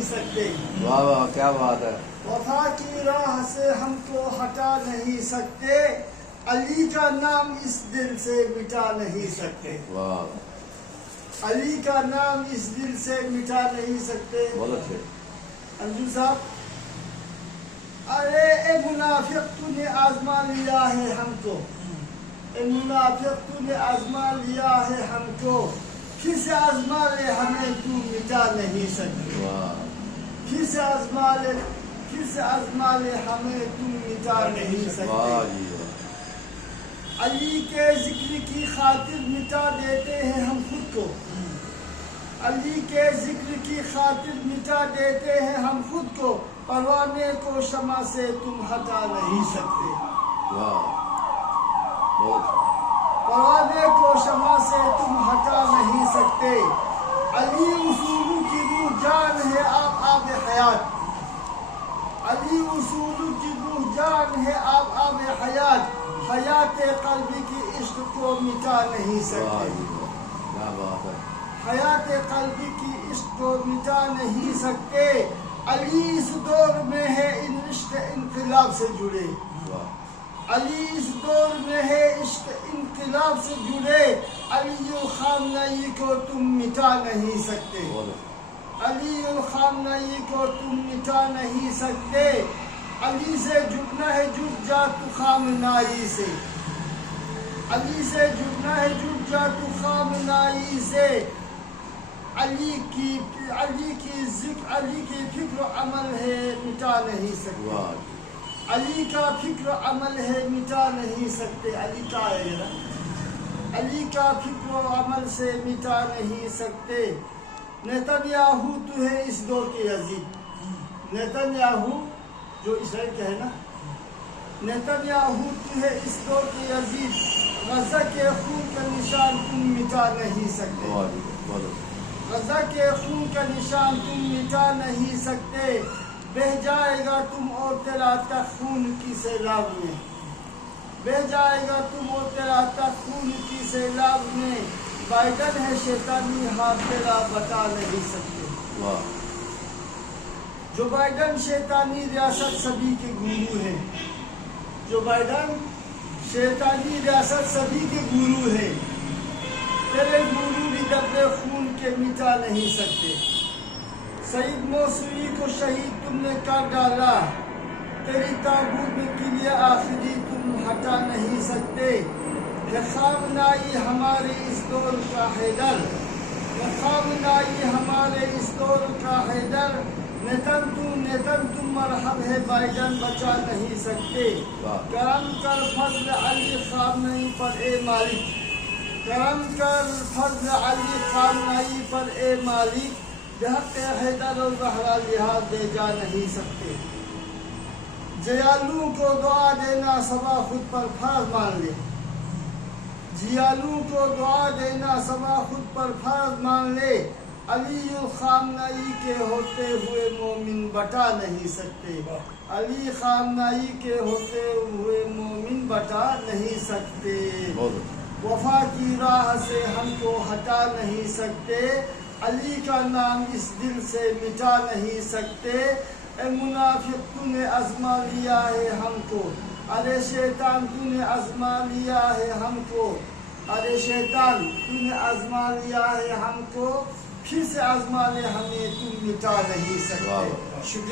نہیں سکتے. واہ واہ کیا بات ہے. وفا کی راہ سے ہم کو ہٹا نہیں سکتے, علی کا نام اس دل سے مٹا نہیں سکتے. واہ علی کا نام اس دل سے مٹا نہیں سکتے. بہت اچھے. انجو صاحب, ارے اے منافق تو نے آزما لیا ہے ہم کو, اے منافق تو نے آزما لیا ہے ہم کو, پھر سے آزما لے ہمیں تو مٹا نہیں سکتے. واہ پھر سے آزما لے, پھر سے آزما لے ہمیں تو مٹا نہیں واہ سکتے. جی واہ. علی کے ذکر کی خاطر مٹا دیتے ہیں ہم خود کو, علی کے ذکر کی خاطر مٹا دیتے ہیں ہم خود کو, پروانے کو شمع سے تم ہٹا نہیں سکتے. واہ بہت. پروانے کو شمع سے تم ہٹا نہیں سکتے. علی اصول کی روح جان ہے آپ آب حیات, علی اصول کی روح جان ہے آپ آب حیات, حیات قلبی کی عشق کو مٹا نہیں واہ سکتے. جی واہ کیا بات ہے. حیات قلبی کی عشق کو مٹا نہیں سکتے. علی اس دور میں ہے ان عشق انقلاب سے جڑے, واہ علی اس دور میں ہے عشق انقلاب سے جڑے, علی الخامنئی کو تم مٹا نہیں سکتے. بہت. علی الخامنئی کو تم مٹا نہیں سکتے. علی سے جڑنا ہے جڑ جا تو خامنائی سے, علی سے جڑنا ہے جڑ جا تو خامنائی سے. علی کی ذکر, علی کی فکر و عمل ہے مٹا نہیں سکتے. واہ علی کا فکر و عمل ہے مٹا نہیں سکتے. علی کا ہے نا, علی کا فکر و عمل سے مٹا نہیں سکتے. نیتن-یاہو تو ہے اس دور کے یزید, نیتن-یاہو جو اسرائیل کا ہے نا, نیتن-یاہو تو ہے اس دور کے یزید, غزہ کے خون کا نشان تم مٹا نہیں سکتے. واہ جی بہت. غزہ کے خون کا نشان تم مٹا نہیں سکتے. بہہ جائے گا تم اور تیرا تخت خون کی سیلاب میں, بہہ جائے گا تم اور تیرا تخت خون کی سیلاب میں. بائیڈن ہے شیطانی ہاتھ تیرا بتا نہیں سکتے. واہ جو بائیڈن شیطانی ریاست سبھی کے گورو ہے, جو بائیڈن شیطانی ریاست سبھی کے گورو ہے, تیرے گورو بھی دبے خون کے مٹا نہیں سکتے. سعید موسوی کو شہید تم نے کر ڈالا, تیری تابوت میں قلعہ آخری تم ہٹا نہیں سکتے. ہے خامنائی ہمارے اس دور کا حیدر, ہے خامنائی ہمارے اس دور کا حیدر. نیتن تم مرحب ہے بائیڈن بچا نہیں سکتے. کرم کر فضل علی خامنئی پر اے مالک, کرم کر فضل علی خامنئی پر اے مالک. بحق حیدر الزہرا لحاظ دے جا نہیں سکتے. جیالوں کو دعا دینا سبا خود پر فرض مان لے, جیالوں کو دعا دینا سبا خود پر فرض مان لے. علی الخامنئی کے ہوتے ہوئے مومن بٹا نہیں سکتے. علی خامنئی کے ہوتے ہوئے مومن بٹا نہیں سکتے. وفا کی راہ سے ہم کو ہٹا نہیں سکتے, علی کا نام اس دل سے مٹا نہیں سکتے. اے منافق تو نے آزما لیا ہے ہم کو, ارے شیطان تو نے آزما لیا ہے ہم کو, ارے شیطان تو نے آزما لیا ہے ہم کو, پھر سے آزما لے ہمیں تم مٹا نہیں سکتے. شکریہ.